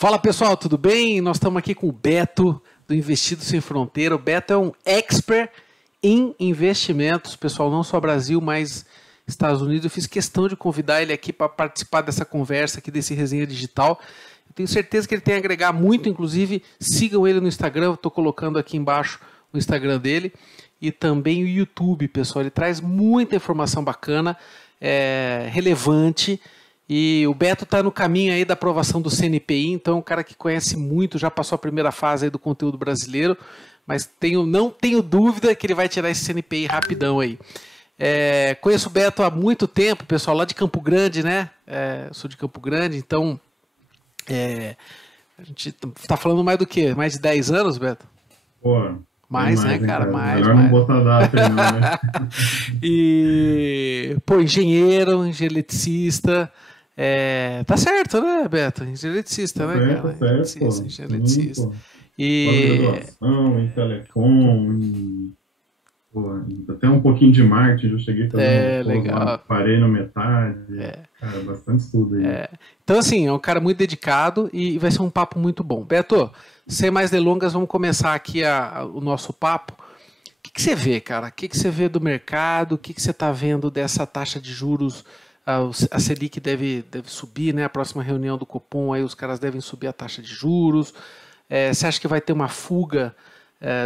Fala pessoal, tudo bem? Nós estamos aqui com o Beto do Investido Sem Fronteira. O Beto é um expert em investimentos, pessoal, não só Brasil, mas Estados Unidos. Eu fiz questão de convidar ele aqui para participar dessa conversa aqui, desse Resenha Digital. Eu tenho certeza que ele tem a agregar muito, inclusive sigam ele no Instagram, eu estou colocando aqui embaixo o Instagram dele e também o YouTube, pessoal. Ele traz muita informação bacana, relevante. E o Beto está no caminho aí da aprovação do CNPI, então é um cara que conhece muito, já passou a primeira fase aí do conteúdo brasileiro, mas não tenho dúvida que ele vai tirar esse CNPI rapidão aí. Conheço o Beto há muito tempo, pessoal, lá de Campo Grande, né? Sou de Campo Grande, então a gente está falando mais do que? Mais de 10 anos, Beto? Pô, mais, né, cara? Mais. Melhor não botar data aí, não, né? E, pô, engenheiro eletricista. Tá certo, né, Beto? Engenheiro eletricista, né, cara? Tá certo, Engenheiro eletricista. E pós-graduação em telecom, até um pouquinho de marketing, eu cheguei também, legal. Parei na metade, cara, bastante estudo aí. Então, assim, é um cara muito dedicado e vai ser um papo muito bom. Beto, sem mais delongas, vamos começar aqui o nosso papo. O que você vê, cara? O que você vê do mercado? O que você está vendo dessa taxa de juros? A Selic deve subir, né? A próxima reunião do Copom, aí os caras devem subir a taxa de juros. Você acha que vai ter uma fuga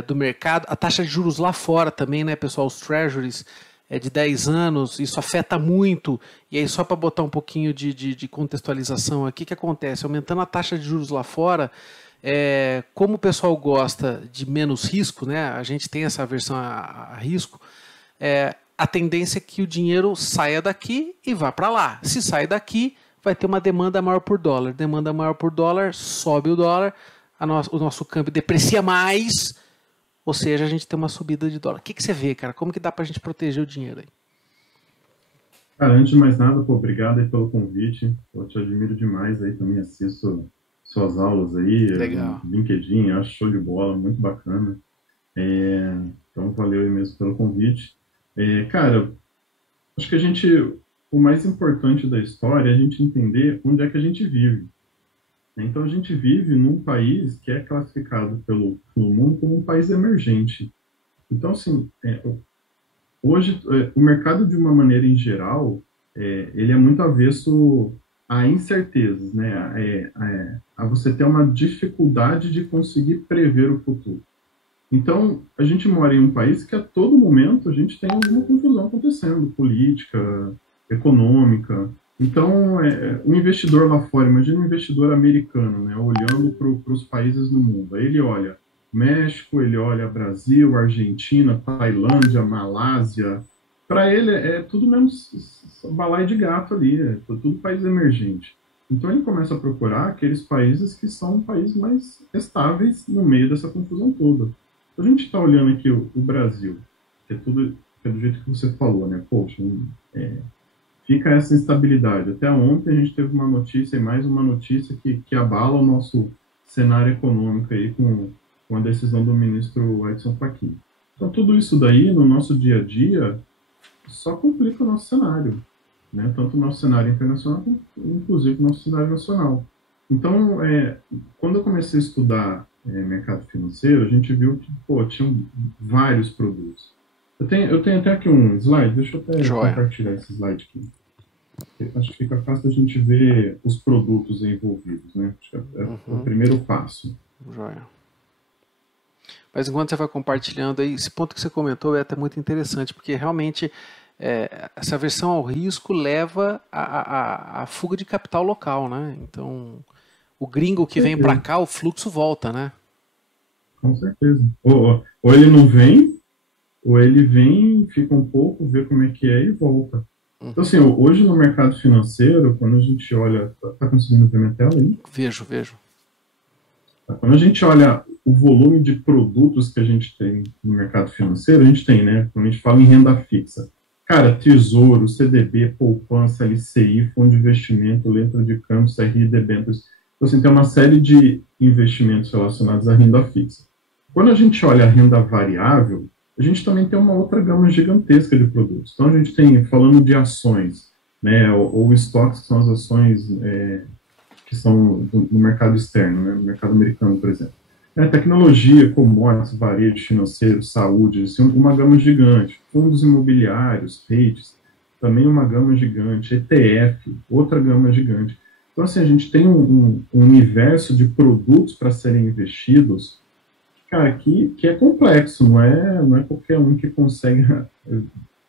do mercado? A taxa de juros lá fora também, né, pessoal? Os treasuries de 10 anos, isso afeta muito. E aí, só para botar um pouquinho de contextualização aqui, o que acontece? Aumentando a taxa de juros lá fora, como o pessoal gosta de menos risco, né? A gente tem essa aversão a risco, a tendência é que o dinheiro saia daqui e vá para lá. Se sai daqui, vai ter uma demanda maior por dólar. Demanda maior por dólar, sobe o dólar, o nosso câmbio deprecia mais, ou seja, a gente tem uma subida de dólar. O que você vê, cara? Como que dá para a gente proteger o dinheiro aí? Cara, antes de mais nada, obrigado aí pelo convite. Eu te admiro demais aí, também assisto suas aulas aí. Legal. LinkedIn, acho show de bola, muito bacana. Então, valeu aí mesmo pelo convite. Cara, acho que o mais importante da história é a gente entender onde é que a gente vive. Então, a gente vive num país que é classificado pelo mundo como um país emergente. Então, assim, hoje, o mercado, de uma maneira em geral, ele é muito avesso a incertezas, né? A você ter uma dificuldade de conseguir prever o futuro. Então, a gente mora em um país que a todo momento a gente tem alguma confusão acontecendo, política, econômica. Então, um investidor lá fora, imagina um investidor americano, né, olhando para os países no mundo. Aí ele olha México, ele olha Brasil, Argentina, Tailândia, Malásia. Para ele é tudo menos balaio de gato ali, tudo país emergente. Então, ele começa a procurar aqueles países que são países mais estáveis no meio dessa confusão toda. A gente está olhando aqui o Brasil, que é do jeito que você falou, né? Poxa, fica essa instabilidade. Até ontem a gente teve uma notícia, e mais uma notícia que abala o nosso cenário econômico aí com a decisão do ministro Edson Fachin. Então, tudo isso daí, no nosso dia a dia, só complica o nosso cenário, né? Tanto o nosso cenário internacional, como, inclusive, o nosso cenário nacional. Então, quando eu comecei a estudar mercado financeiro, a gente viu que, tinham vários produtos. Eu tenho até aqui um slide, deixa eu até compartilhar esse slide aqui. Acho que fica fácil a gente ver os produtos envolvidos, né? Acho que é o primeiro passo. Joia. Mas enquanto você vai compartilhando aí, esse ponto que você comentou é muito interessante, porque realmente essa aversão ao risco leva à fuga de capital local, né? Então, o gringo que vem para cá, o fluxo volta, né? Com certeza. Ou ele não vem, ou ele vem, fica um pouco, vê como é que é e volta. Então, assim, hoje no mercado financeiro, quando a gente olha... Tá conseguindo ver minha tela aí? Vejo. Quando a gente olha o volume de produtos que a gente tem no mercado financeiro, a gente tem, né? Quando a gente fala em renda fixa. Cara, Tesouro, CDB, poupança, LCI, fundo de investimento, letra de câmbio, CRI, debêntures. Então, assim, tem uma série de investimentos relacionados à renda fixa. Quando a gente olha a renda variável, a gente também tem uma outra gama gigantesca de produtos. Então, a gente tem, falando de ações, né, ou estoques, que são as ações que são no mercado externo, né, no mercado americano, por exemplo. Tecnologia, commodities, varejo financeiro, saúde, assim, uma gama gigante. Fundos imobiliários, REITs, também uma gama gigante. ETF, outra gama gigante. Então, assim, a gente tem um universo de produtos para serem investidos, cara, que é complexo, não é qualquer um que consegue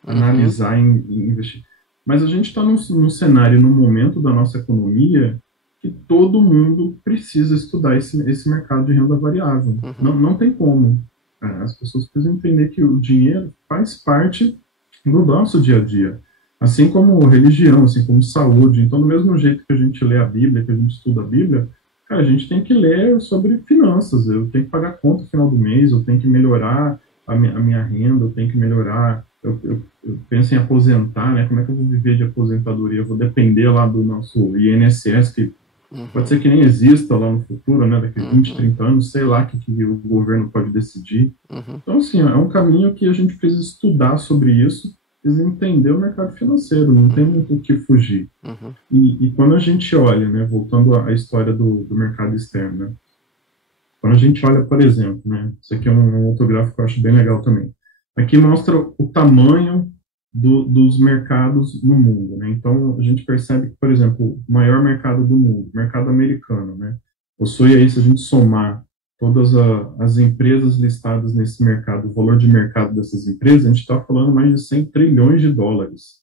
analisar e investir. Mas a gente está num cenário, num momento da nossa economia, que todo mundo precisa estudar esse mercado de renda variável. Não tem como. As pessoas precisam entender que o dinheiro faz parte do nosso dia a dia. Assim como religião, assim como saúde. Então, do mesmo jeito que a gente lê a Bíblia, que a gente estuda a Bíblia, cara, a gente tem que ler sobre finanças. Eu tenho que pagar conta no final do mês, eu tenho que melhorar a minha renda, eu tenho que melhorar. Eu penso em aposentar, né? Como é que eu vou viver de aposentadoria? Eu vou depender lá do nosso INSS, que pode ser que nem exista lá no futuro, né? Daqui a 20, 30 anos, sei lá que o governo pode decidir. Então, assim, é um caminho que a gente precisa estudar sobre isso, precisa entender o mercado financeiro, não tem muito o que fugir. E quando a gente olha, né? Voltando à história do mercado externo, né? Quando a gente olha, por exemplo, né? Isso aqui é um outro gráfico que eu acho bem legal também. Aqui mostra o tamanho dos mercados no mundo, né? Então, a gente percebe que, por exemplo, o maior mercado do mundo, o mercado americano, né? Possui aí, se a gente somar todas as empresas listadas nesse mercado, o valor de mercado dessas empresas, a gente está falando mais de 100 trilhões de dólares.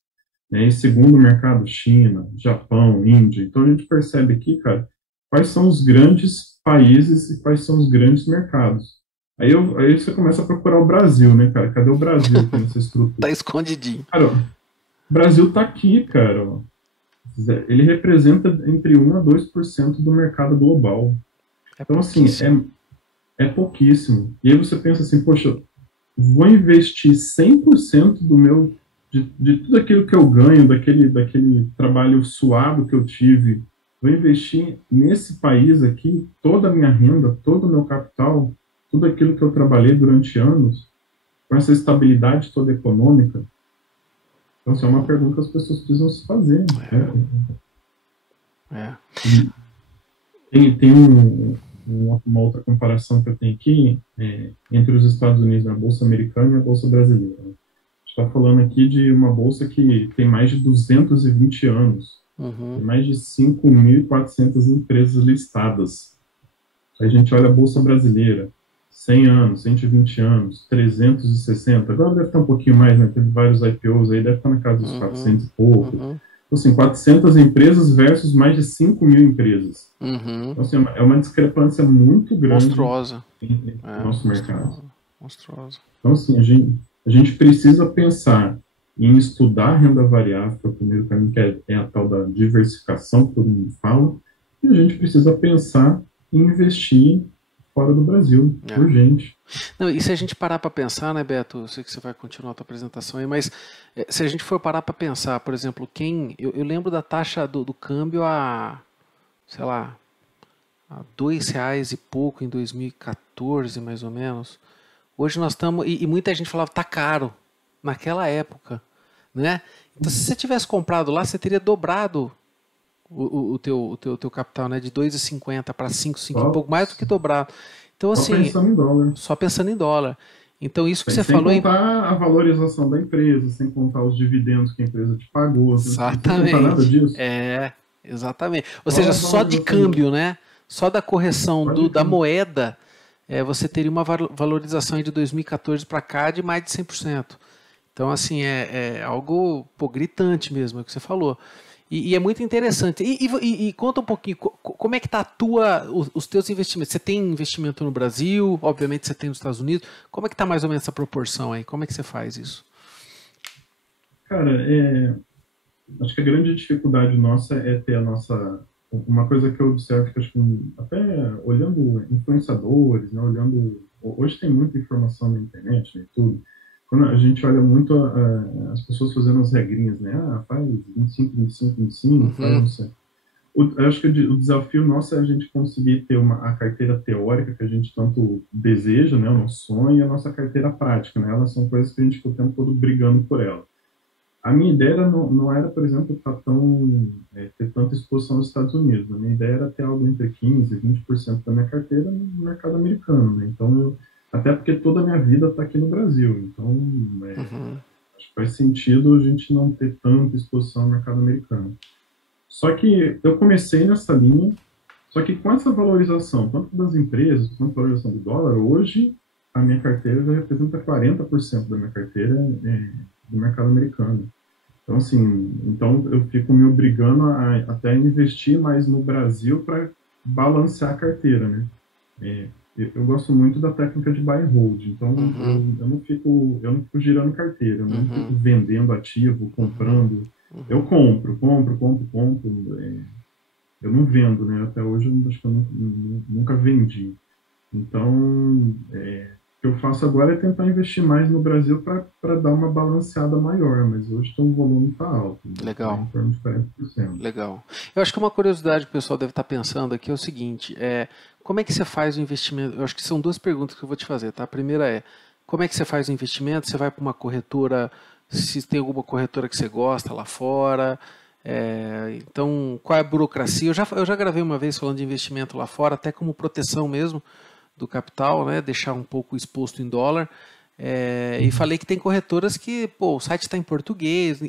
Né? E segundo mercado, China, Japão, Índia. Então, a gente percebe aqui, cara, quais são os grandes países e quais são os grandes mercados. Aí você começa a procurar o Brasil, né, cara? Cadê o Brasil aqui nessa estrutura? Tá escondidinho. Cara, o Brasil tá aqui, cara. Ó. Ele representa entre 1 a 2% do mercado global. Então, assim, é pouquíssimo. E aí você pensa assim, poxa, vou investir 100% de tudo aquilo que eu ganho, daquele trabalho suado que eu tive, vou investir nesse país aqui, toda a minha renda, todo o meu capital, tudo aquilo que eu trabalhei durante anos, com essa estabilidade toda econômica. Então, essa é uma pergunta que as pessoas precisam se fazer. Tem uma outra comparação que eu tenho aqui entre os Estados Unidos, a Bolsa Americana e a Bolsa Brasileira. A gente está falando aqui de uma bolsa que tem mais de 220 anos, tem mais de 5.400 empresas listadas. Aí a gente olha a Bolsa Brasileira, 100 anos, 120 anos, 360, agora deve estar um pouquinho mais, né? Teve vários IPOs aí, deve estar na casa dos 400 e pouco. Então, assim, 400 empresas versus mais de 5 mil empresas. Então, assim, é uma discrepância muito grande. Monstruosa. No nosso mercado. Monstruosa. Então, assim, a gente precisa pensar em estudar renda variável, que é o primeiro caminho, que é a tal da diversificação, que todo mundo fala, e a gente precisa pensar em investir fora do Brasil, urgente. Não, e se a gente parar para pensar, né, Beto, eu sei que você vai continuar a tua apresentação aí, mas se a gente for parar para pensar, por exemplo, eu lembro da taxa do câmbio sei lá, a R$2 e pouco em 2014, mais ou menos. Hoje nós estamos, e muita gente falava, tá caro, naquela época, né? Então, se você tivesse comprado lá, você teria dobrado o teu capital, né? De 2,50 para 5 e pouco, mais do que dobrar. Então, assim, só pensando em dólar. Então, isso que você falou... Sem contar a valorização da empresa, sem contar os dividendos que a empresa te pagou. Exatamente. Sem contar nada disso. Exatamente. Ou seja, só de câmbio, né? Só da correção da moeda, você teria uma valorização de 2014 para cá de mais de 100%. Então, assim, é algo gritante mesmo, é o que você falou. E é muito interessante. E conta um pouquinho, como é que está os teus investimentos? Você tem investimento no Brasil? Obviamente você tem nos Estados Unidos. Como é que está mais ou menos essa proporção aí? Como é que você faz isso? Cara, acho que a grande dificuldade nossa é ter uma coisa que eu observo, que acho que até olhando influenciadores, né, hoje tem muita informação na internet, né, tudo. Quando a gente olha muito as pessoas fazendo as regrinhas, né? Faz 25, 25, 25, faz não sei. Eu acho que o desafio nosso é a gente conseguir ter a carteira teórica que a gente tanto deseja, né? O nosso sonho, e a nossa carteira prática, né? Elas são coisas que a gente fica o tempo todo brigando por ela. A minha ideia não era, por exemplo, ter tanta exposição aos Estados Unidos. A minha ideia era ter algo entre 15% e 20% da minha carteira no mercado americano, né? Então, até porque toda a minha vida está aqui no Brasil. Então, acho que faz sentido a gente não ter tanta exposição ao mercado americano. Só que eu comecei nessa linha, só que com essa valorização, tanto das empresas quanto a valorização do dólar, hoje a minha carteira já representa 40% da minha carteira do mercado americano. Então, assim, eu fico me obrigando a até investir mais no Brasil para balancear a carteira, né? Eu gosto muito da técnica de buy and hold, então eu não fico girando carteira, eu não fico vendendo ativo, comprando. Eu compro. Eu não vendo, né? Até hoje eu acho que eu nunca vendi. Então, o que eu faço agora é tentar investir mais no Brasil para dar uma balanceada maior, mas hoje o volume está alto. Legal. Tá em torno de 40%. Legal. Eu acho que uma curiosidade que o pessoal deve estar pensando aqui é o seguinte, como é que você faz o investimento? Eu acho que são duas perguntas que eu vou te fazer, tá? A primeira é, como é que você faz o investimento? Você vai para uma corretora, se tem alguma corretora que você gosta lá fora? Então, qual é a burocracia? Eu já gravei uma vez falando de investimento lá fora, até como proteção mesmo do capital, né? Deixar um pouco exposto em dólar. E falei que tem corretoras que o site está em português,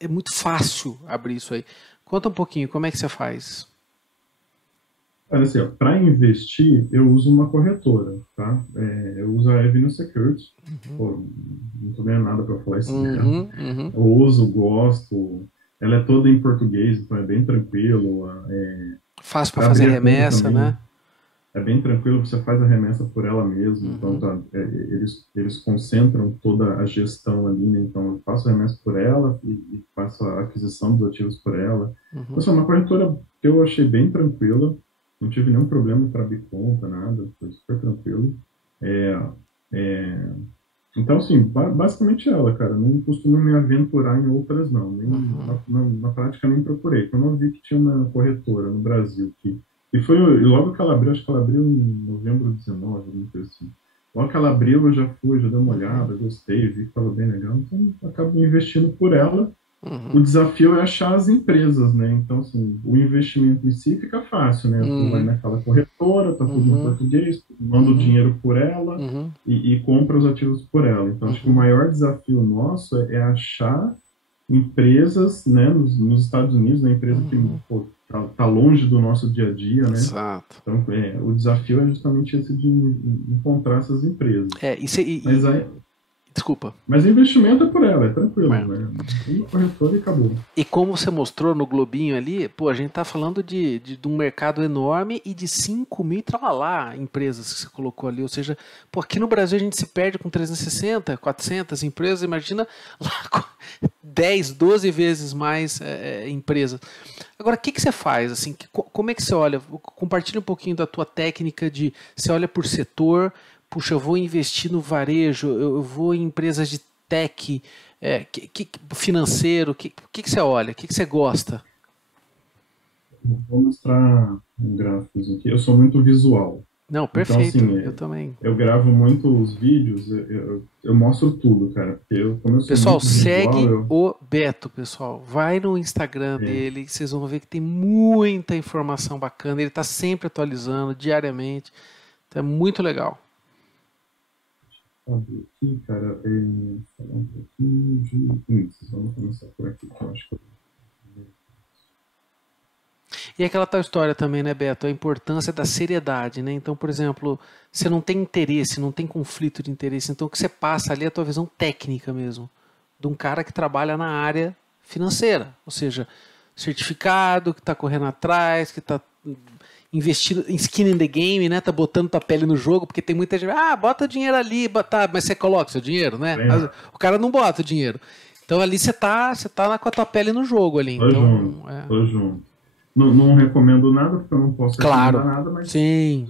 é muito fácil abrir isso aí. Conta um pouquinho, como é que você faz? Olha assim, para investir, eu uso uma corretora, tá? Eu uso a Avenue Securities. Pô, não tô ganhando nada para falar isso dela. Eu uso, gosto. Ela é toda em português, então é bem tranquilo. Fácil para fazer remessa, também, né? É bem tranquilo, você faz a remessa por ela mesma, então eles concentram toda a gestão ali, né? Então eu faço a remessa por ela e faço a aquisição dos ativos por ela. Então, é uma corretora que eu achei bem tranquila, não tive nenhum problema para abrir conta, nada, foi super tranquilo. Então, assim, basicamente ela, cara, não costumo me aventurar em outras, não. Na prática, nem procurei. Quando eu vi que tinha uma corretora no Brasil e logo que ela abriu, acho que ela abriu em novembro de 19, não sei assim. Logo que ela abriu, eu já fui, já dei uma olhada, gostei, vi que estava bem legal. Então, eu acabo investindo por ela. O desafio é achar as empresas, né? Então, assim, o investimento em si fica fácil, né? Tu vai naquela corretora, tá tudo em português, manda o dinheiro por ela e compra os ativos por ela. Então, acho que o maior desafio nosso é achar empresas, né? Nos Estados Unidos, né? Empresa que tá longe do nosso dia a dia, né? Exato. Então, o desafio é justamente esse de encontrar essas empresas. Desculpa. Mas o investimento é por ela, é tranquilo, né? Uma corretora e acabou. E como você mostrou no globinho ali, a gente tá falando de um mercado enorme e de 5 mil tralalá empresas que você colocou ali. Ou seja, aqui no Brasil a gente se perde com 360, 400 empresas, imagina lá com 10, 12 vezes mais empresas. Agora, o que você faz? Assim, como é que você olha? Compartilha um pouquinho da tua técnica de você olha por setor. Puxa, eu vou investir no varejo, eu vou em empresas de tech, financeiro, o que você olha? O que você gosta? Vou mostrar um gráfico aqui. Eu sou muito visual. Não, perfeito. Então, assim, eu também. Eu gravo muito os vídeos, eu mostro tudo, cara. Como eu sou pessoal, muito segue visual, o Beto, pessoal. Vai no Instagram dele, vocês vão ver que tem muita informação bacana. Ele está sempre atualizando, diariamente. Então é muito legal. Aqui, cara, falar um pouquinho de índices. Vamos começar por aqui, que eu acho que E aquela tal história também, né, Beto? A importância da seriedade, né? Então, por exemplo, você não tem interesse, não tem conflito de interesse. Então, o que você passa ali é a tua visão técnica mesmo, de um cara que trabalha na área financeira, ou seja, certificado, que está correndo atrás, que está investindo em skin in the game, né? Tá botando tua pele no jogo, porque tem muita gente, bota dinheiro ali, mas você coloca seu dinheiro, né? Mas o cara não bota o dinheiro. Então ali você tá com a tua pele no jogo ali. Tô junto. Não recomendo nada, porque eu não posso recomendar nada, mas sim.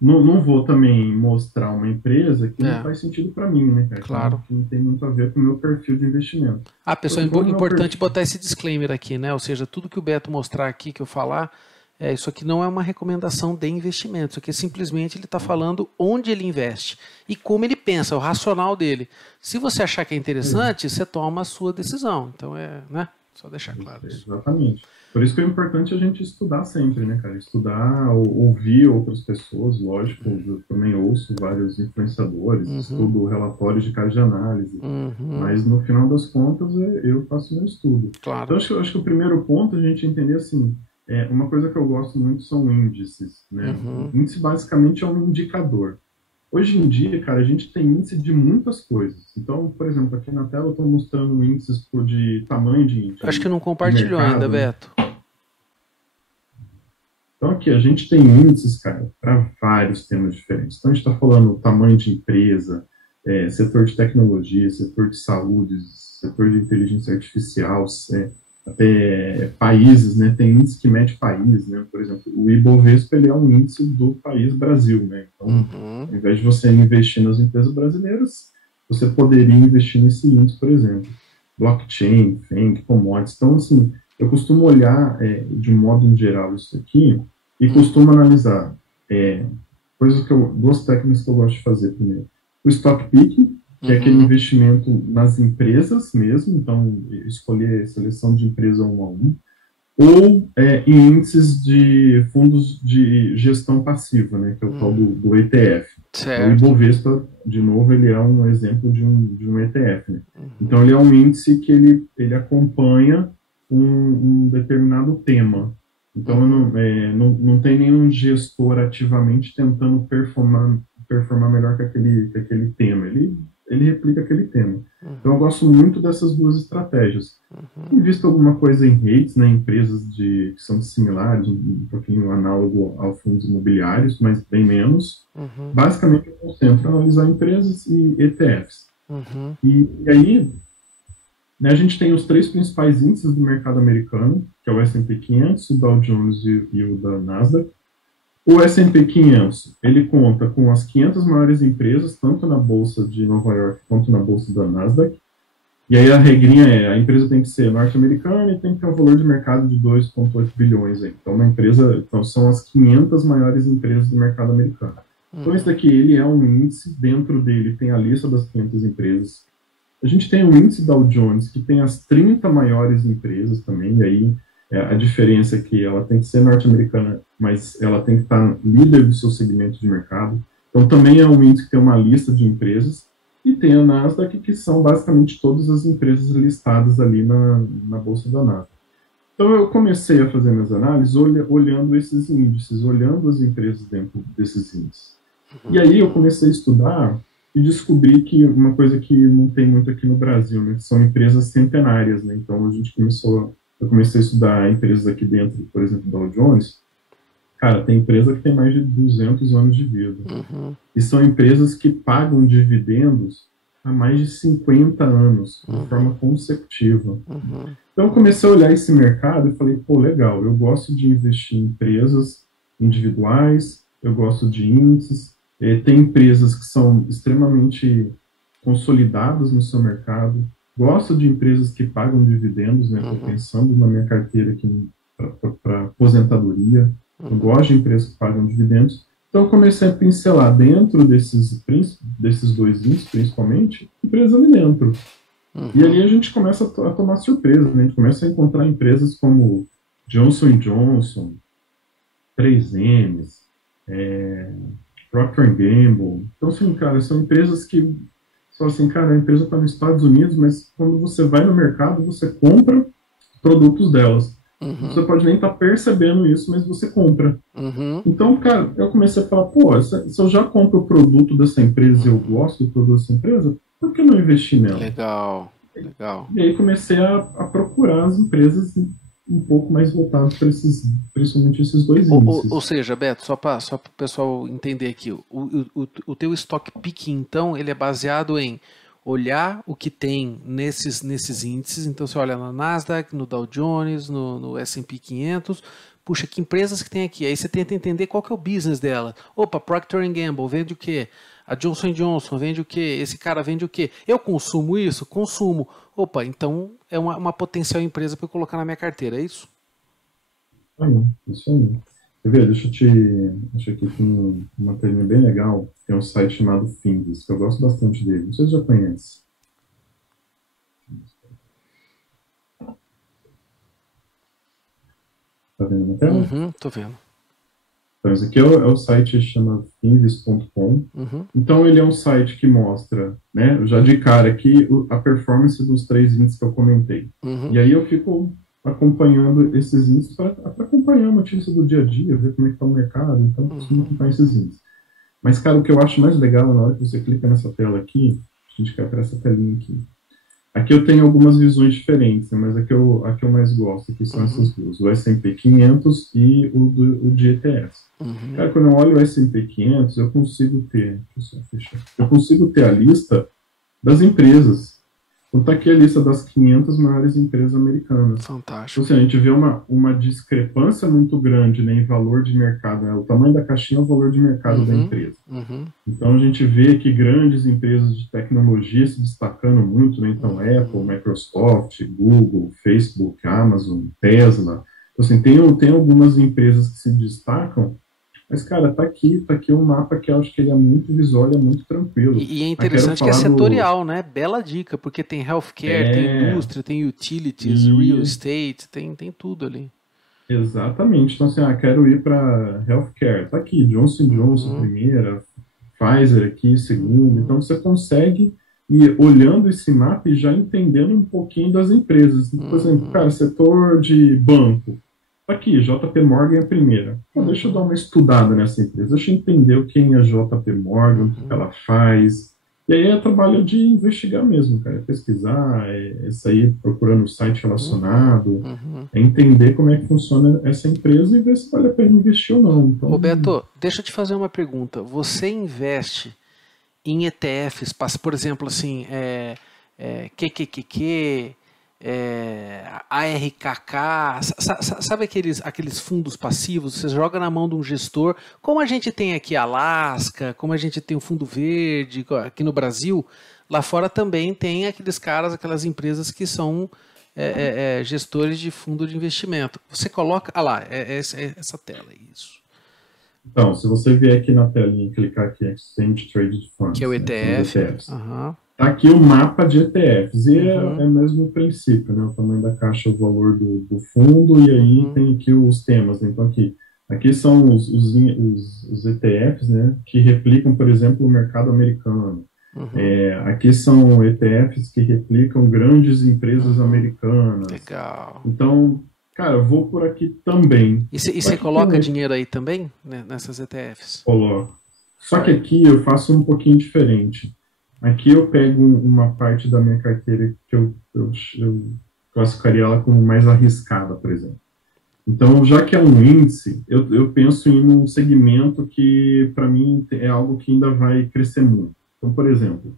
Não vou também mostrar uma empresa que não faz sentido para mim, né, cara? Claro. Que não tem muito a ver com o meu perfil de investimento. Pessoal, é importante botar esse disclaimer aqui, né? Ou seja, tudo que o Beto mostrar aqui, que eu falar, Isso aqui não é uma recomendação de investimento, isso aqui é simplesmente ele está falando onde ele investe e como ele pensa, o racional dele. Se você achar que é interessante, você toma a sua decisão. Então, né? Só deixar claro isso. Exatamente. Por isso que é importante a gente estudar sempre, né, cara? Estudar, ouvir outras pessoas, lógico, eu também ouço vários influenciadores, estudo relatórios de caso de análise, mas no final das contas eu faço meu estudo. Claro. Então, acho que o primeiro ponto é a gente entender assim, uma coisa que eu gosto muito são índices, né? Índice basicamente é um indicador. Hoje em dia, cara, a gente tem índice de muitas coisas. Então, por exemplo, aqui na tela eu estou mostrando índices de tamanho de índice. Acho que não compartilhou ainda, Beto. Então, aqui a gente tem índices, cara, para vários temas diferentes. Então, a gente está falando tamanho de empresa, setor de tecnologia, setor de saúde, setor de inteligência artificial, até países, né? Tem índice que mede país, né? Por exemplo, o Ibovespa, ele é um índice do país Brasil, né? Então, ao invés de você investir nas empresas brasileiras, você poderia investir nesse índice, por exemplo. Blockchain, FANG, commodities. Então, assim, eu costumo olhar de modo em geral isso aqui e costumo analisar duas técnicas que eu gosto de fazer primeiro. O stock picking, que é aquele investimento nas empresas mesmo, então escolher seleção de empresa 1 a 1, ou em índices de fundos de gestão passiva, né, que é o tal do ETF. Certo. O Ibovespa, de novo, ele é um exemplo de um ETF. Né? Então, ele é um índice que ele acompanha um determinado tema. Então, não tem nenhum gestor ativamente tentando performar melhor que aquele tema. Ele replica aquele tema. Então, eu gosto muito dessas duas estratégias. Tenho visto alguma coisa em REITs, né, empresas que são similares, um pouquinho análogo a fundos imobiliários, mas bem menos. Basicamente, eu concentro em analisar empresas e ETFs. E aí, né, a gente tem os 3 principais índices do mercado americano, que é o S&P 500, o Dow Jones e o da Nasdaq. O S&P 500, ele conta com as 500 maiores empresas, tanto na Bolsa de Nova York quanto na Bolsa da Nasdaq. E aí a regrinha a empresa tem que ser norte-americana e tem que ter um valor de mercado de 2,8 bilhões. Aí. Então, são as 500 maiores empresas do mercado americano. Então, esse daqui, ele é um índice, dentro dele tem a lista das 500 empresas. A gente tem o índice Dow Jones, que tem as 30 maiores empresas também, e aí a diferença é que ela tem que ser norte-americana, mas ela tem que estar líder do seu segmento de mercado. Então, também é um índice que tem uma lista de empresas, e tem a Nasdaq, que são basicamente todas as empresas listadas ali na Bolsa da Nasdaq. Então, eu comecei a fazer minhas análises olhando esses índices, olhando as empresas dentro desses índices. E aí eu comecei a estudar e descobri que uma coisa que não tem muito aqui no Brasil, né, que são empresas centenárias, né? Então, eu comecei a estudar empresas aqui dentro, por exemplo, Dow Jones. Cara, tem empresa que tem mais de 200 anos de vida. E são empresas que pagam dividendos há mais de 50 anos, de forma consecutiva. Então, eu comecei a olhar esse mercado e falei, pô, legal, eu gosto de investir em empresas individuais, eu gosto de índices, tem empresas que são extremamente consolidadas no seu mercado, gosto de empresas que pagam dividendos, né? Estou pensando na minha carteira aqui para aposentadoria, eu gosto de empresas que pagam dividendos. Então, eu comecei a pincelar dentro desses 2 índices, principalmente, empresas ali dentro. E ali a gente começa a tomar surpresa, né? A gente começa a encontrar empresas como Johnson & Johnson, 3Ms, Procter & Gamble. Então, assim, cara, são empresas que só assim, cara, a empresa está nos Estados Unidos, mas quando você vai no mercado, você compra produtos delas. Você pode nem estar percebendo isso, mas você compra. Então, cara, eu comecei a falar, pô, se eu já compro o produto dessa empresa e eu gosto do produto dessa empresa, por que não investir nela? Legal. E aí comecei a procurar as empresas um pouco mais voltadas para principalmente esses 2 índices. Ou seja, Beto, só para o pessoal entender aqui, o teu stock picking, então, ele é baseado em olhar o que tem nesses índices. Então, você olha na Nasdaq, no Dow Jones, no S&P 500, puxa, que empresas que tem aqui? Aí você tenta entender qual que é o business dela. Opa, Procter & Gamble vende o quê? A Johnson & Johnson vende o quê? Esse cara vende o quê? Eu consumo isso? Consumo. Opa, então é uma potencial empresa para eu colocar na minha carteira, é isso? Aí, isso aí. Quer ver? Deixa eu te. Acho que aqui tem uma telinha bem legal. Tem um site chamado Finvis, que eu gosto bastante dele. Não sei se você já conhece. Tá vendo na tela? Uhum, tô vendo. Então, esse aqui é o site que chama Finvis.com. Uhum, Então, ele é um site que mostra, né, já de cara aqui, a performance dos três índices que eu comentei. uhum, E aí eu fico acompanhando esses índices para acompanhar a notícia do dia a dia, ver como é que está o mercado. Então, eu costumo uhum, acompanhar esses índices. Mas, cara, o que eu acho mais legal na hora que você clica nessa tela aqui, a gente quer para essa telinha aqui. Aqui eu tenho algumas visões diferentes, né, mas a que eu mais gosto aqui são uhum, essas duas, o S&P 500 e o de ETFs. uhum, Cara, quando eu olho o S&P 500, eu consigo ter, deixa eu só fechar, eu consigo ter a lista das empresas. Então tá aqui a lista das 500 maiores empresas americanas. Então, fantástico. assim, a gente vê uma discrepância muito grande, né, em valor de mercado, né? O tamanho da caixinha é o valor de mercado da Uhum, empresa. uhum, Então a gente vê que grandes empresas de tecnologia se destacando muito, né? Então Apple, uhum. Microsoft, Google, Facebook, Amazon, Tesla. Então, assim, tem algumas empresas que se destacam, mas, cara, tá aqui um mapa que eu acho que ele é muito visual e é muito tranquilo. E é Ah, quero interessante que é falar do... setorial, né? Bela dica, porque tem healthcare, tem É, indústria, tem utilities, real e estate, tem tudo ali. exatamente. Então, assim, quero ir para healthcare. Tá aqui, Johnson Johnson Uhum, primeira, Pfizer aqui segunda. uhum, Então, você consegue ir olhando esse mapa e já entendendo um pouquinho das empresas. Por exemplo, uhum, cara, setor de banco. Tá aqui, JP Morgan é a primeira. Pô, deixa eu dar uhum, uma estudada nessa empresa. Deixa eu entender quem é JP Morgan, o que uhum, ela faz. E aí é trabalho de investigar mesmo, cara. É pesquisar, é sair procurando o site uhum, relacionado, uhum. é entender como é que funciona essa empresa e ver se vale a pena investir ou não. Então, Roberto, deixa eu te fazer uma pergunta. Você investe em ETFs, por exemplo, assim, QQQQ, ARKK, sabe aqueles fundos passivos? Você joga na mão de um gestor, como a gente tem aqui a Alaska, como a gente tem o Fundo Verde aqui no Brasil, lá fora também tem aqueles caras, aquelas empresas que são gestores de fundo de investimento. Você coloca, lá, essa tela, isso, então, se você vier aqui na telinha e clicar aqui em Exchange Traded que é o Funds, né, que são os ETF. ETFs, Aham. tá aqui o mapa de ETFs, e Uhum, é mesmo o princípio, né? O tamanho da caixa, o valor do fundo, e aí uhum, tem aqui os temas, né? Então, aqui são os ETFs, né? Que replicam, por exemplo, o mercado americano. uhum, Aqui são ETFs que replicam grandes empresas uhum. americanas. Legal. Então, cara, eu vou por aqui também. E Só você que tem coloca um dinheiro aí também, né, nessas ETFs? coloco. Só que Olha. aqui eu faço um pouquinho diferente. Aqui eu pego uma parte da minha carteira que eu classificaria ela como mais arriscada, por exemplo. Então, já que é um índice, eu penso em um segmento que, para mim, é algo que ainda vai crescer muito. Então, por exemplo,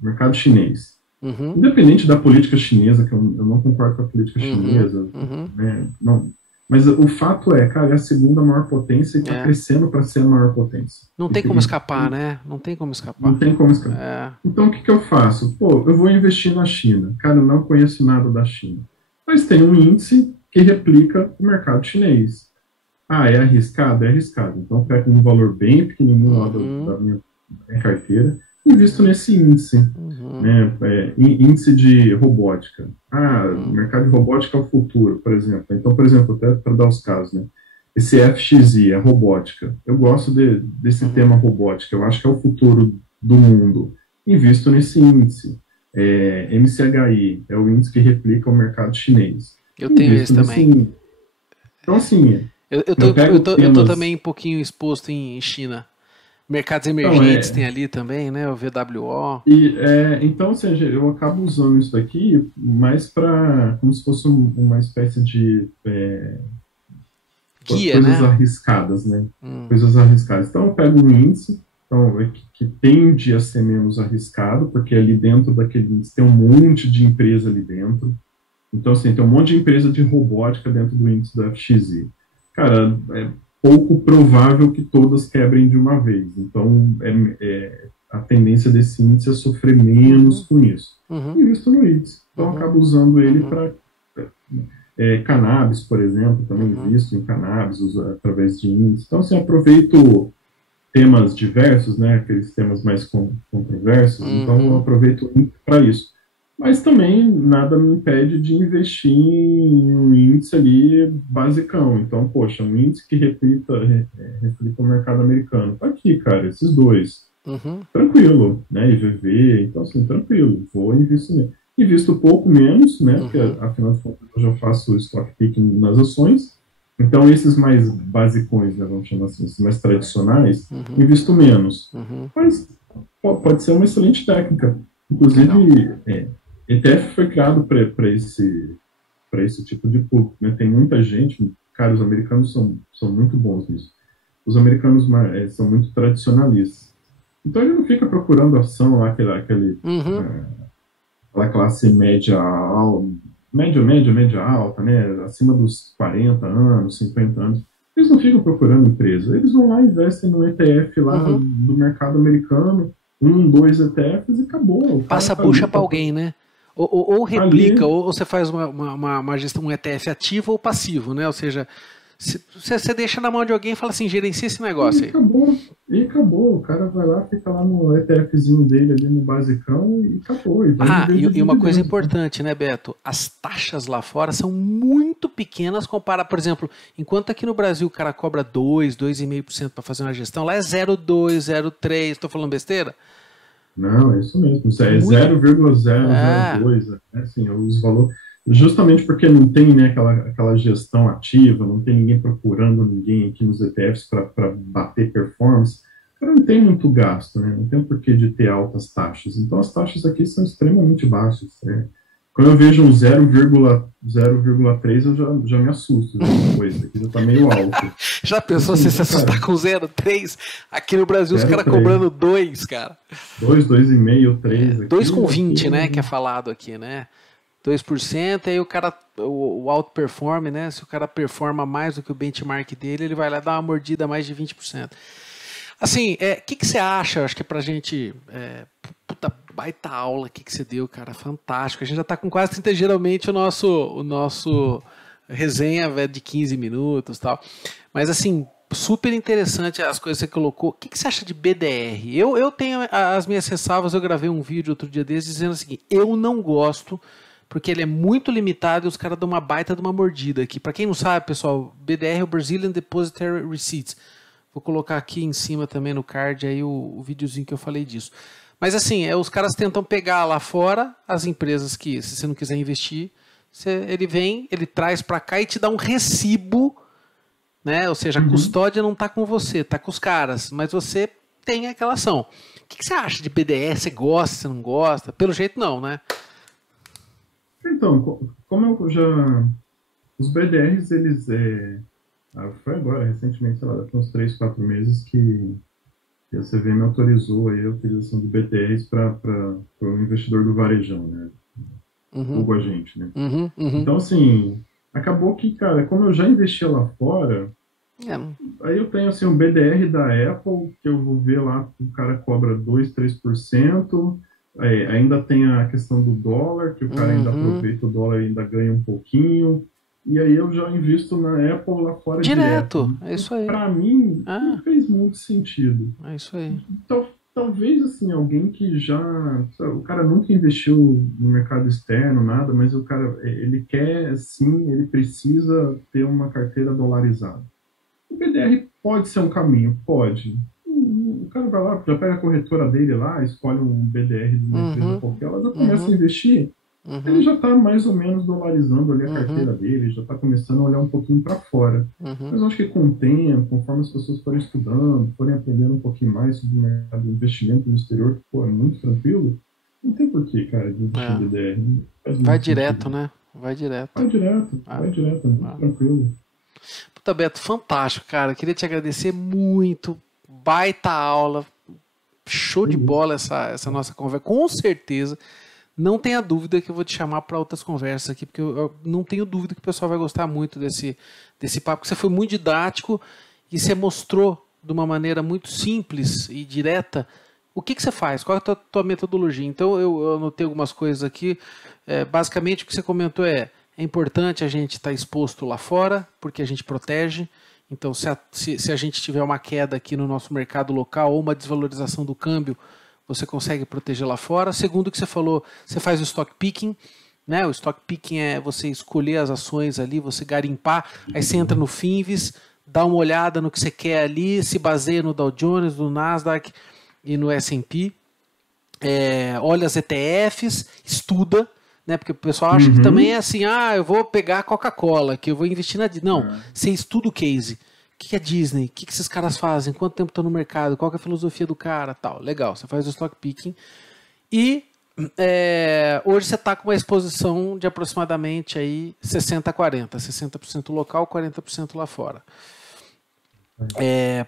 mercado chinês. Uhum, Independente da política chinesa, que eu não concordo com a política uhum, chinesa, uhum. né, não, mas o fato é, cara, é a segunda maior potência e está É. crescendo para ser a maior potência. Não tem como escapar, né? Não tem como Não escapar. tem como escapar. É. Então, o que eu faço? Pô, eu vou investir na China. Cara, eu não conheço nada da China. Mas tem um índice que replica o mercado chinês. Ah, é arriscado? É arriscado. Então, eu pego um valor bem pequenininho lá Uhum, da minha carteira e invisto nesse índice. uhum, Né? Índice de robótica. Ah, o uhum, mercado de robótica é o futuro, por exemplo. Então, por exemplo, até para dar os casos, né? Esse FXI, a robótica. Eu gosto desse uhum. tema robótica. Eu acho que é o futuro do mundo. Invisto nesse índice. MCHI é o índice que replica o mercado chinês. Eu tenho esse Invisto nesse também. índice. Então, assim, Eu tô, eu eu pego tô, eu tô também temas. um pouquinho exposto em China. Mercados Então, emergentes tem ali também, né? O VWO. então, ou seja, eu acabo usando isso daqui mais para, como se fosse uma espécie de Guia, coisas né? arriscadas, né? Hum, Coisas arriscadas. Então, eu pego um índice, então, que tende a ser menos arriscado, porque ali dentro daquele índice tem um monte de empresa ali dentro. Então, assim, tem um monte de empresa de robótica dentro do índice da FXI. Cara, é pouco provável que todas quebrem de uma vez. Então, a tendência desse índice é sofrer menos uhum, com isso. uhum, E visto no índice. Então, eu uhum, acabo usando ele uhum, para Cannabis, por exemplo, também invisto em cannabis através de índices. Então, assim, aproveito temas diversos, né, aqueles temas mais controversos, então eu aproveito para isso. Mas também nada me impede de investir em um índice ali basicão. Então, poxa, um índice que reflita o mercado americano. Tá aqui, cara, esses dois. Tranquilo, né? IVV, então assim, tranquilo, vou investir. Invisto pouco menos, né? Porque afinal de contas eu já faço o stock picking nas ações. Então, esses mais basicões, né, vamos chamar assim, esses mais tradicionais, invisto menos. Mas pode ser uma excelente técnica. Inclusive, ETF foi criado para esse tipo de público. Né? Tem muita gente, cara, os americanos são muito bons nisso. Os americanos são muito tradicionalistas. Então, ele não fica procurando ação lá, aquela classe média alta, né, acima dos 40 anos, 50 anos, eles não ficam procurando empresa, eles vão lá e investem no ETF lá do mercado americano, 2 ETFs e acabou. Passa a bucha para alguém, né? Ou replica, ou você faz uma gestão, um ETF ativo ou passivo, né? Ou seja, você deixa na mão de alguém e fala assim, gerencia esse negócio aí. Acabou. O cara vai lá, fica lá no ETFzinho dele ali no basicão e acabou. E uma coisa importante, né, Beto? As taxas lá fora são muito pequenas comparado, por exemplo, enquanto aqui no Brasil o cara cobra 2,5% para fazer uma gestão, lá é 0,2, 0,3, estou falando besteira? Não, é isso mesmo. É 0,002. Assim, os valores... Justamente porque não tem, né, aquela gestão ativa, não tem ninguém procurando ninguém aqui nos ETFs para bater performance, não tem muito gasto, né? Não tem porquê de ter altas taxas. Então as taxas aqui são extremamente baixas. Né? Quando eu vejo um 0,3 eu já me assusto. Coisa aqui já está meio alto. Já pensou assim, se assustar com 0,3? Aqui no Brasil 0, os caras cobrando 2, cara. 2,5, 3. 2,20, né, que é falado aqui, né? 2%, aí o cara, o outperform, né? Se o cara performa mais do que o benchmark dele, ele vai lá dar uma mordida a mais de 20%. Assim, que você acha? Acho que pra gente... puta, baita aula que você deu, cara. Fantástico. A gente já tá com quase 30, geralmente o nosso resenha é de 15 minutos e tal. Mas assim, super interessante as coisas que você colocou. O que você acha de BDR? Eu tenho as minhas ressalvas, eu gravei um vídeo outro dia desses dizendo o seguinte, eu não gosto... porque ele é muito limitado e os caras dão uma baita de uma mordida aqui. Para quem não sabe, pessoal, BDR é o Brazilian Depositary Receipts. Vou colocar aqui em cima também no card aí o videozinho que eu falei disso. Mas assim, os caras tentam pegar lá fora as empresas que, se você não quiser investir, ele vem, ele traz para cá e te dá um recibo, né? Ou seja, a custódia não está com você, está com os caras, mas você tem aquela ação. O que você acha de BDR? Você gosta, você não gosta? Pelo jeito não, né? Então, como eu já... Os BDRs, eles... foi agora, recentemente, sei lá, tem uns 3, 4 meses que a CVM autorizou aí a utilização de BDRs para o investidor do varejão, né? Ou a gente, né? Então, assim, acabou que, cara, como eu já investia lá fora, aí eu tenho, assim, um BDR da Apple, que eu vou ver lá, o cara cobra 2, 3%, ainda tem a questão do dólar, que o cara ainda aproveita o dólar e ainda ganha um pouquinho. E aí eu já invisto na Apple lá fora direto. É isso aí. Para mim, não fez muito sentido. É isso aí. Então, talvez, assim, alguém que já... O cara nunca investiu no mercado externo, nada, mas o cara, ele quer, sim, ele precisa ter uma carteira dolarizada. O BDR pode ser um caminho, pode. O cara vai lá, já pega a corretora dele lá, escolhe um BDR de uma empresa qualquer, ela já começa a investir, ele já está mais ou menos dolarizando ali a carteira dele, já está começando a olhar um pouquinho para fora. Mas eu acho que com o tempo, conforme as pessoas forem estudando, forem aprendendo um pouquinho mais sobre o mercado de investimento no exterior, que pô, é muito tranquilo, não tem porquê, cara, de investir em BDR. Vai direto, né? Vai direto. Vai direto, é muito tranquilo. Puta, Beto, fantástico, cara. Queria te agradecer muito. Baita aula, show de bola essa nossa conversa, com certeza. Não tenha dúvida que eu vou te chamar para outras conversas aqui, porque eu não tenho dúvida que o pessoal vai gostar muito desse papo, porque você foi muito didático e você mostrou de uma maneira muito simples e direta o que você faz, qual é a tua metodologia. Então eu anotei algumas coisas aqui, basicamente o que você comentou É importante a gente estar exposto lá fora, porque a gente protege. Então, se a gente tiver uma queda aqui no nosso mercado local ou uma desvalorização do câmbio, você consegue proteger lá fora. Segundo o que você falou, você faz o stock picking, né? O stock picking é você escolher as ações ali, você garimpar, aí você entra no Finvis, dá uma olhada no que você quer ali, se baseia no Dow Jones, no Nasdaq e no S&P, olha as ETFs, estuda, né? Porque o pessoal acha que também é assim, eu vou pegar a Coca-Cola, que eu vou investir na Disney. Não, você estuda o case. O que é Disney? O que esses caras fazem? Quanto tempo estão no mercado? Qual que é a filosofia do cara? Tal. Legal, você faz o stock picking. E hoje você está com uma exposição de aproximadamente aí 60-40. 60% local, 40% lá fora.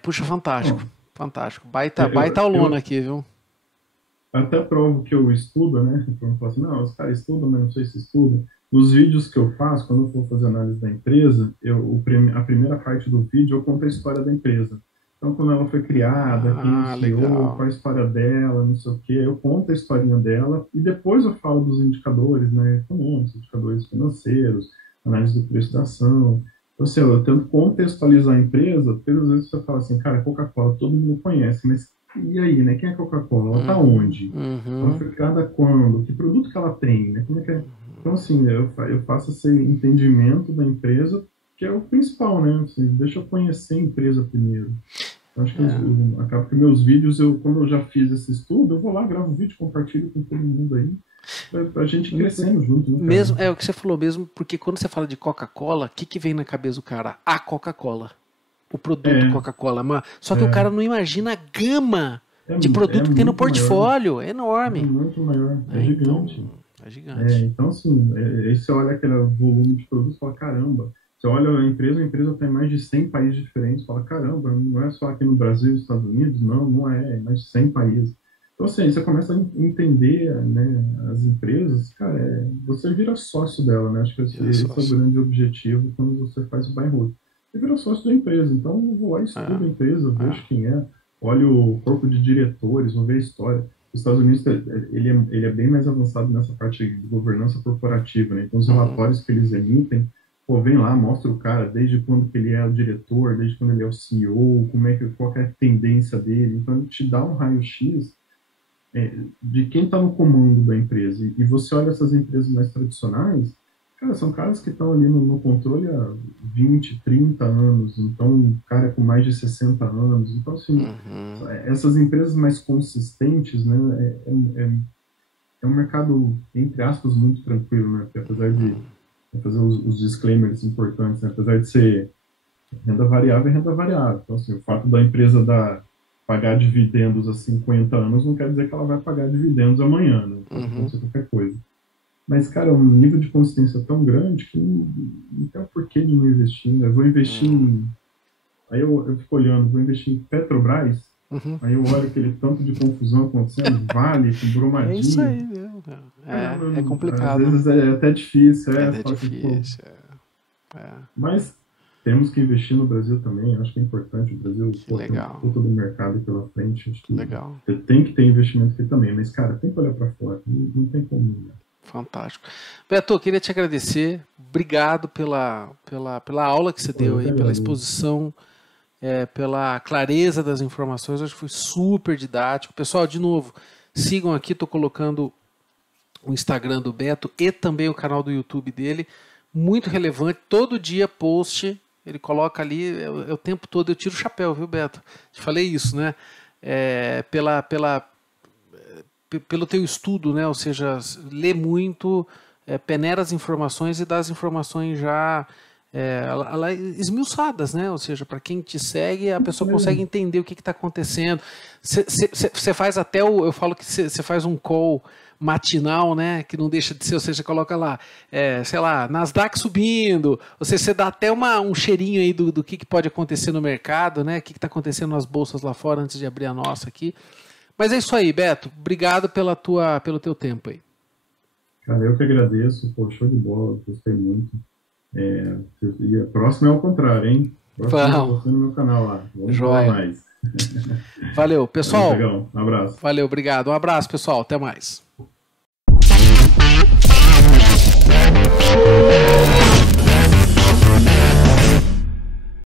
Puxa, fantástico. Fantástico. Baita aulona aqui, viu? Até provo que eu estudo, né? Eu falo assim, não, os caras estudam, mas não sei se estudam. Nos vídeos que eu faço, quando eu for fazer análise da empresa, a primeira parte do vídeo eu conto a história da empresa. Então, quando ela foi criada, quem iniciou, qual a história dela, não sei o quê, eu conto a historinha dela e depois eu falo dos indicadores, né, econômicos, indicadores financeiros, análise do preço da ação. Então, assim, eu tento contextualizar a empresa, porque às vezes você fala assim, cara, Coca-Cola todo mundo conhece, mas e aí, né? Quem é a Coca-Cola? Ela tá onde? Ela foi criada quando? Que produto que ela tem, né? Como é que é? Então, assim, eu faço esse entendimento da empresa, que é o principal, né? Assim, deixa eu conhecer a empresa primeiro. Eu acho que acaba que meus vídeos, como eu já fiz esse estudo, eu vou lá, gravo um vídeo, compartilho com todo mundo aí, pra gente crescendo junto, né, mesmo, o que você falou mesmo, porque quando você fala de Coca-Cola, o que vem na cabeça do cara? A Coca-Cola. O produto Coca-Cola. Só que o cara não imagina a gama de produto que tem no portfólio. Maior. É enorme. É muito maior. É gigante. Então, é gigante. Então, assim, aí você olha aquele volume de produtos e fala, caramba. Você olha a empresa tem mais de 100 países diferentes. Fala, caramba, não é só aqui no Brasil e nos Estados Unidos. Não é mais de 100 países. Então, assim, você começa a entender, né, as empresas, cara, você vira sócio dela, né? Acho que esse é o grande objetivo quando você faz o buy and hold. Você vira sócio da empresa. Então, eu vou lá, estudo a empresa, vejo quem é, olho o corpo de diretores, vou ver a história. Os Estados Unidos, ele é bem mais avançado nessa parte de governança corporativa, né? Então, os relatórios que eles emitem, vem lá, mostra o cara desde quando que ele é o diretor, desde quando ele é o CEO, qual é a tendência dele. Então, ele te dá um raio-x de quem está no comando da empresa. E você olha essas empresas mais tradicionais, cara, são caras que estão ali no controle há 20, 30 anos. Então, o cara é com mais de 60 anos. Então, assim, essas empresas mais consistentes, né, é um mercado, entre aspas, muito tranquilo, né? Porque apesar de fazer os disclaimers importantes, né? Apesar de ser renda variável, é renda variável. Então, assim, o fato da empresa pagar dividendos há 50 anos não quer dizer que ela vai pagar dividendos amanhã, né? Pode ser qualquer coisa. Mas, cara, é um nível de consistência tão grande que não tem o porquê de não investir. Né? Eu vou investir em... Aí eu fico olhando, vou investir em Petrobras, aí eu olho aquele tanto de confusão acontecendo, Vale, com Brumadinho. É isso aí mesmo, cara. É complicado. Às vezes é até difícil. É difícil. Mas temos que investir no Brasil também, acho que é importante. O Brasil tem um do mercado pela frente. Acho que legal. Tem que ter investimento aqui também, mas, cara, tem que olhar para fora, não tem como. Né? Fantástico. Beto, eu queria te agradecer. Obrigado pela aula que você deu aí, pela exposição, pela clareza das informações. Acho que foi super didático. Pessoal, de novo, sigam aqui, estou colocando o Instagram do Beto e também o canal do YouTube dele. Muito relevante. Todo dia post, ele coloca ali, o tempo todo. Eu tiro o chapéu, viu, Beto? Te falei isso, né? Pelo teu estudo, né? Ou seja, lê muito, peneira as informações e dá as informações já esmiuçadas, né? Ou seja, para quem te segue, a pessoa consegue entender o que está acontecendo. Você faz até eu falo que você faz um call matinal, né? Que não deixa de ser, ou seja, você coloca lá, sei lá, Nasdaq subindo, ou seja, você dá até um cheirinho aí do que pode acontecer no mercado, né? O que está acontecendo nas bolsas lá fora antes de abrir a nossa aqui. Mas é isso aí, Beto. Obrigado pelo teu tempo aí. Cara, eu que agradeço. Pô, show de bola. Gostei muito. E a próxima é ao contrário, hein? Próxima é no meu canal lá. Vamos falar mais. Valeu, pessoal. Legal. Um abraço. Valeu, obrigado. Um abraço, pessoal. Até mais.